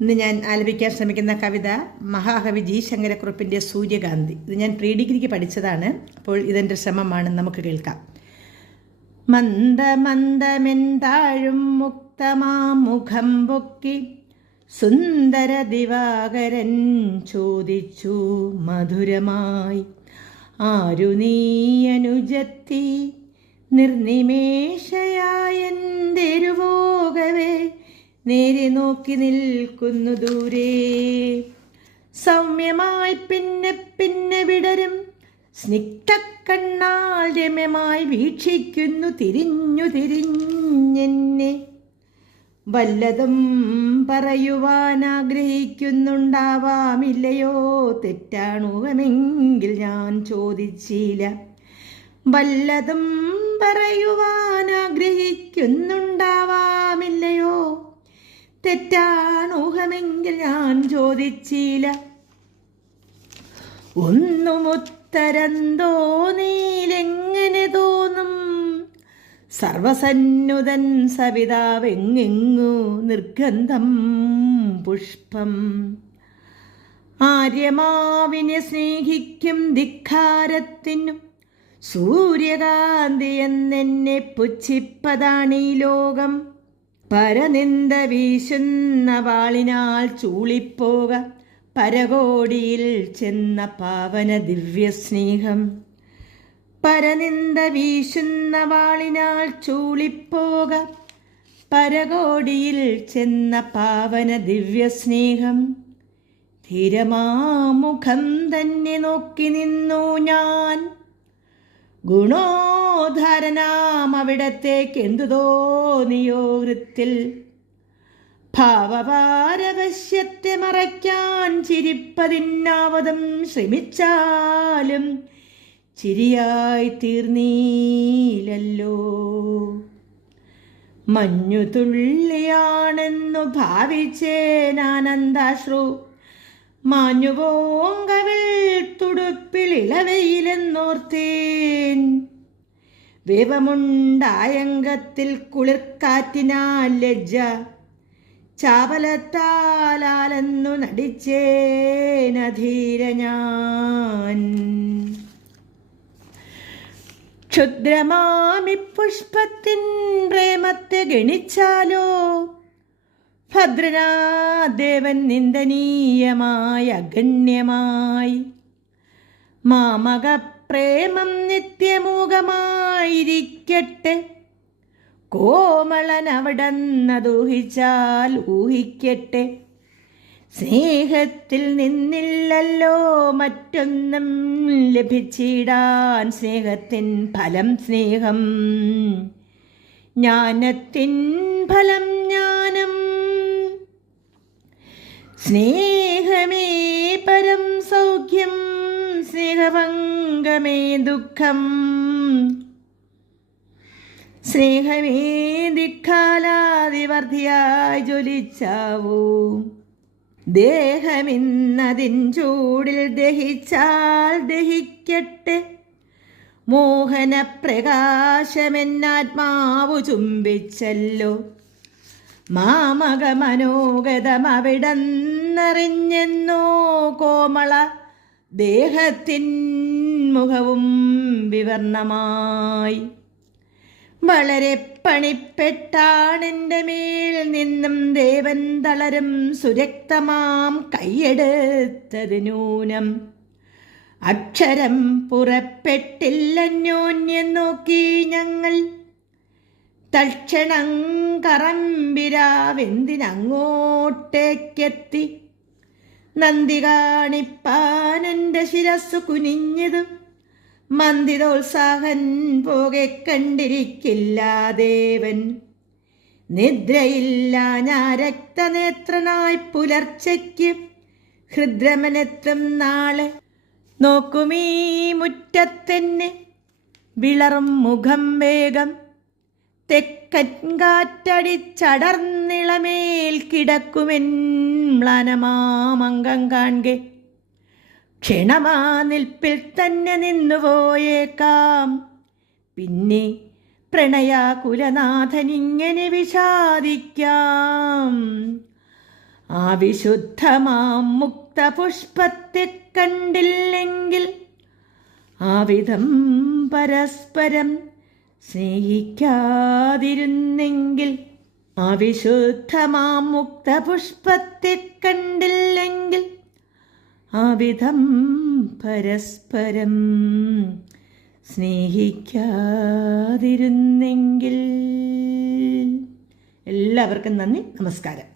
ഇന്ന് ഞാൻ ആലപിക്കാൻ ശ്രമിക്കുന്ന കവിത മഹാകവി ജി ശങ്കരക്കുറുപ്പിന്റെ സൂര്യകാന്തി. ഇത് ഞാൻ പ്രീ ഡിഗ്രിക്ക് പഠിച്ചതാണ്. അപ്പോൾ ഇതെന്റെ ശ്രമമാണ്. നമുക്ക് കേൾക്കാം. മന്ദമന്ദമെന്താഴും മുക്തമാം മുഖം പൊക്കി സുന്ദര ദിവാകരൻ ചോദിച്ചു മധുരമായി. ആരു നീയനുജത്തി നിർനിമേഷയായ നിർനിമേഷയായെന്തെരുപോകവേ നേരെ നോക്കി നിൽക്കുന്നു ദൂരെ. സൗമ്യമായി പിന്നെ പിന്നെ വിടരും. സ്നിഗ്ധക്കണ്ണാൽ രമ്യമായി വീക്ഷിക്കുന്നു തിരിഞ്ഞു തിരിഞ്ഞെന്നെ. വല്ലതും പറയുവാൻ ആഗ്രഹിക്കുന്നുണ്ടാവാമില്ലയോ? തെറ്റാണുവമെങ്കിൽ ഞാൻ ചോദിച്ചില്ല. വല്ലതും പറയുവാൻ ആഗ്രഹിക്കുന്നുണ്ടാവാമില്ലയോ? തെറ്റാണൂഹമെങ്കിൽ ഞാൻ ചോദിച്ചില്ല ഒന്നും ഉത്തരം തോന്നിയിലെങ്ങനെ തോന്നും? സർവസന്നുതൻ സവിതാവെങ്ങെങ്ങു നിർഗന്ധം പുഷ്പം? ആര്യമാവിനെ സ്നേഹിക്കും ധിക്കാരത്തിനും സൂര്യകാന്തി എന്നെന്നെ പുച്ഛിപ്പതാണീ ലോകം. പരനിന്ദ വീശുന്ന വാളിനാൽ ചൂളിപ്പോക പരകോടിയിൽ ചെന്ന പാവന ദിവ്യസ്നേഹം. പരനിന്ദ വീശുന്ന വാളിനാൽ ചൂളിപ്പോക പരകോടിയിൽ ചെന്ന പാവന ദിവ്യസ്നേഹം. ധീരമാമുഖം തന്നെ നോക്കി നിന്നു ഞാൻ. ഗുണോധരനാം അവിടത്തേക്ക് എന്തു തോന്നിയോ വൃത്തിൽ ഭാവപാരവശ്യത്തെ മറയ്ക്കാൻ ചിരിപ്പതിന്നാവതും ശ്രമിച്ചാലും ചിരിയായി തീർന്നീലല്ലോ. മഞ്ഞുതുള്ളിയാണെന്നു ഭാവിച്ചേനാനന്ദാശ്രു മാഞ്ഞുപോങ്കവിൽ തുടുപ്പിൽ ഇളവയിലെന്നോർത്തേൻ വേവമുണ്ടായങ്കത്തിൽ കുളിർക്കാറ്റിനാൽ ലജ്ജ ചാവലത്താലാലെന്നു നടിച്ചേനധീര ഞാൻ ക്ഷുദ്രമാമി പുഷ്പത്തിൻ പ്രേമത്തെ ഗണിച്ചാലോ? ഭദ്രനാദേവൻ നിന്ദനീയമായി അഗണ്യമായി. മാമക പ്രേമം നിത്യമൂകമായിരിക്കട്ടെ കോമളൻ അവിടന്നതൂഹിച്ചാൽ ഊഹിക്കട്ടെ. സ്നേഹത്തിൽ നിന്നില്ലല്ലോ മറ്റൊന്നും ലഭിച്ചിടാൻ സ്നേഹത്തിൻ ഫലം സ്നേഹം. ജ്ഞാനത്തിൻ ഫലം സ്നേഹമേ പരം സൗഖ്യം സ്നേഹഭംഗമേ ദുഃഖം. സ്നേഹമേ ദിക്കാലാതിവർദ്ധിയായി ജ്വലിച്ചാവൂ. ദേഹമിന്നതിൻ ചൂടിൽ ദഹിച്ചാൽ ദഹിക്കട്ടെ. മോഹന പ്രകാശമെന്നാത്മാവു ചുംബിച്ചല്ലോ. മാമക മനോഗതം അവിടന്നറിഞ്ഞെന്നോ കോമള ദേഹത്തിൻ മുഖവും വിവർണമായി. വളരെ പണിപ്പെട്ടാണെന്റെ മേൽ നിന്നും ദേവൻ തളരും സുരക്തമാം കൈയെടുത്തത് നൂനം അക്ഷരം പുറപ്പെട്ടില്ലന്യോന്യം നോക്കി ഞങ്ങൾ തൽക്ഷണം കറമ്പിരാവെന്തിനങ്ങോട്ടേക്കെത്തി നന്ദി കാണിപ്പാൻ എന്റെ ശിരസ് കുനിഞ്ഞത് മന്ദിരോത്സാഹൻ പോകെ കണ്ടിരിക്കില്ല ദേവൻ നിദ്രയില്ല ഞാ രക്തനേത്രനായി പുലർച്ചയ്ക്ക് ഹൃദ്രമനെത്തും നാളെ. നോക്കുമീ മുറ്റത്തെന്നെ വിളറും മുഖം വേഗം തെക്കൻ കാറ്റടിച്ചടർന്നിളമേൽ കിടക്കുമെൻ മ്ലാനമാമംഗം കാണെ ക്ഷണമാ നിൽപ്പിൽ തന്നെ നിന്നുപോയേക്കാം. പിന്നെ പ്രണയാകുലനാഥനിങ്ങനെ വിഷാദിക്കാം. ആ വിശുദ്ധമാം മുക്തപുഷ്പത്തെ കണ്ടില്ലെങ്കിൽ ആ വിധം പരസ്പരം സ്നേഹിക്കാതിരുന്നെങ്കിൽ അവിശുദ്ധമാ മുക്ത മുക്തപുഷ്പത്തെ കണ്ടില്ലെങ്കിൽ ആവിധം പരസ്പരം സ്നേഹിക്കാതിരുന്നെങ്കിൽ. എല്ലാവർക്കും നന്ദി നമസ്കാരം.